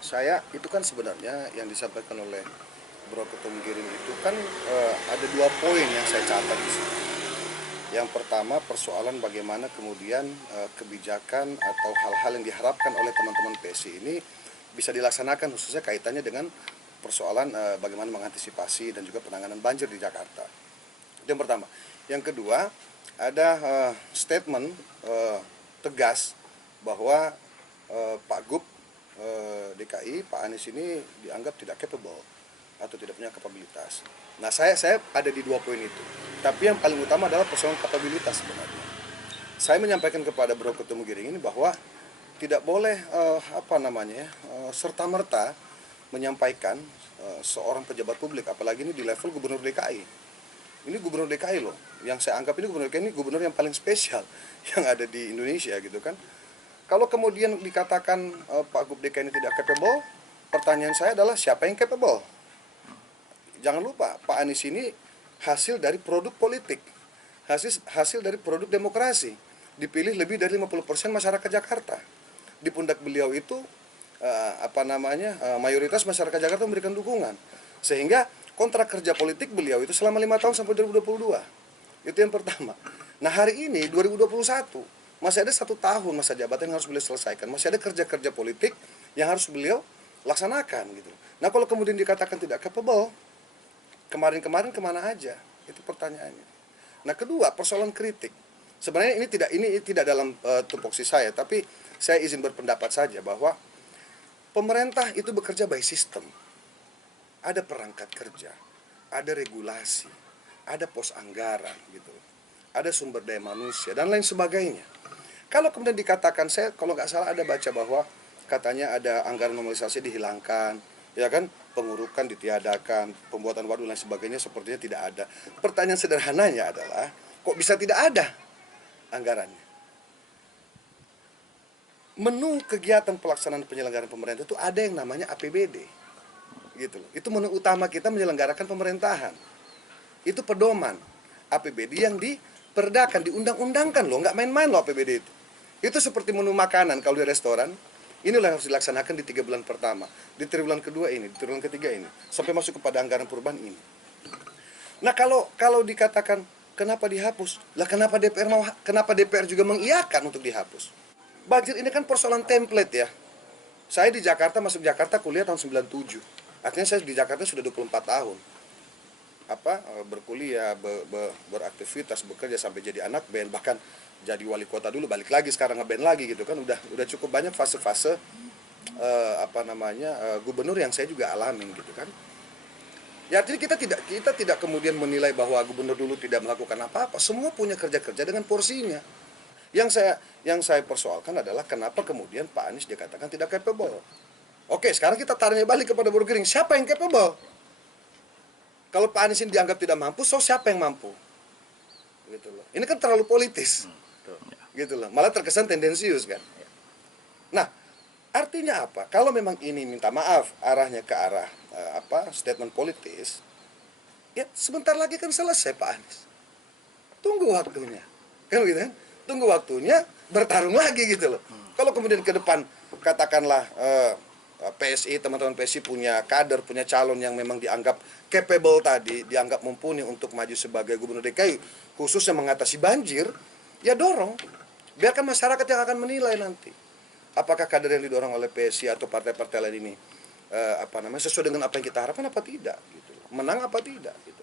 saya itu kan sebenarnya yang disampaikan oleh Bro Ketum Giring itu kan ada 2 poin yang saya catat di sini. Yang pertama persoalan bagaimana kemudian kebijakan atau hal-hal yang diharapkan oleh teman-teman PSI ini bisa dilaksanakan, khususnya kaitannya dengan persoalan bagaimana mengantisipasi dan juga penanganan banjir di Jakarta. Itu yang pertama. Yang kedua, ada statement tegas bahwa Pak Gub DKI, Pak Anies ini dianggap tidak capable atau tidak punya kapabilitas. Nah, saya ada di 2 poin itu. Tapi yang paling utama adalah persoalan kapabilitas sebenarnya. Saya menyampaikan kepada Bro Ketum Giring ini bahwa tidak boleh serta-merta menyampaikan seorang pejabat publik, apalagi ini di level Gubernur DKI. Ini Gubernur DKI loh, yang saya anggap ini Gubernur DKI ini gubernur yang paling spesial yang ada di Indonesia gitu kan. Kalau kemudian dikatakan Pak Gub DKI ini tidak capable, pertanyaan saya adalah siapa yang capable? Jangan lupa, Pak Anies ini hasil dari produk politik, hasil dari produk demokrasi. Dipilih lebih dari 50% masyarakat Jakarta. Di pundak beliau itu mayoritas masyarakat Jakarta memberikan dukungan. Sehingga kontrak kerja politik beliau itu selama 5 tahun sampai 2022. Itu yang pertama. Nah, hari ini 2021 masih ada 1 tahun masa jabatan yang harus beliau selesaikan. Masih ada kerja-kerja politik yang harus beliau laksanakan gitu. Nah, kalau kemudian dikatakan tidak capable, kemarin-kemarin kemana aja? Itu pertanyaannya. Nah, kedua, persoalan kritik. Sebenarnya ini tidak dalam tupoksi saya, tapi saya izin berpendapat saja bahwa pemerintah itu bekerja by system. Ada perangkat kerja, ada regulasi, ada pos anggaran gitu. Ada sumber daya manusia dan lain sebagainya. Kalau kemudian dikatakan, saya kalau nggak salah ada baca bahwa katanya ada anggaran normalisasi dihilangkan, ya kan, pengurukan ditiadakan, pembuatan waduk dan lain sebagainya sepertinya tidak ada. Pertanyaan sederhananya adalah, kok bisa tidak ada anggarannya? Menu kegiatan pelaksanaan penyelenggaraan pemerintah itu ada yang namanya APBD, gitu loh. Itu menu utama kita menyelenggarakan pemerintahan. Itu pedoman APBD yang diperdakan, diundang-undangkan loh, nggak main-main loh APBD itu. Itu seperti menu makanan kalau di restoran. Inilah yang harus dilaksanakan di 3 bulan pertama, di triwulan kedua ini, di triwulan ketiga ini, sampai masuk kepada anggaran perubahan ini. Nah, kalau dikatakan kenapa dihapus? Lah kenapa DPR juga mengiyakan untuk dihapus? Banjir ini kan persoalan template ya. Saya di Jakarta, masuk Jakarta kuliah tahun 97. Artinya saya di Jakarta sudah 24 tahun. Berkuliah, beraktivitas, bekerja sampai jadi anak band, bahkan jadi wali kota dulu, balik lagi sekarang ngeband lagi gitu kan. Udah cukup banyak fase-fase gubernur yang saya juga alamin gitu kan. Ya, jadi kita tidak kemudian menilai bahwa gubernur dulu tidak melakukan apa-apa. Semua punya kerja-kerja dengan porsinya. Yang saya persoalkan adalah kenapa kemudian Pak Anies dikatakan tidak capable. Oke, sekarang kita tanya balik kepada Bro Giring, siapa yang capable? Kalau Pak Anies ini dianggap tidak mampu, so siapa yang mampu? Gitu loh. Ini kan terlalu politis. Gitu loh. Malah terkesan tendensius kan. Nah, artinya apa? Kalau memang ini minta maaf arahnya ke arah statement politis, ya sebentar lagi kan selesai Pak Anies. Tunggu waktunya. Kan gitu kan? Tunggu waktunya, bertarung lagi gitu loh. Kalau kemudian ke depan katakanlah PSI, teman-teman PSI punya kader, punya calon yang memang dianggap capable tadi, dianggap mumpuni untuk maju sebagai gubernur DKI, khususnya mengatasi banjir, ya dorong. Biarkan masyarakat yang akan menilai nanti. Apakah kader yang didorong oleh PSI atau partai-partai lain ini sesuai dengan apa yang kita harapkan apa tidak, gitu. Menang apa tidak, gitu.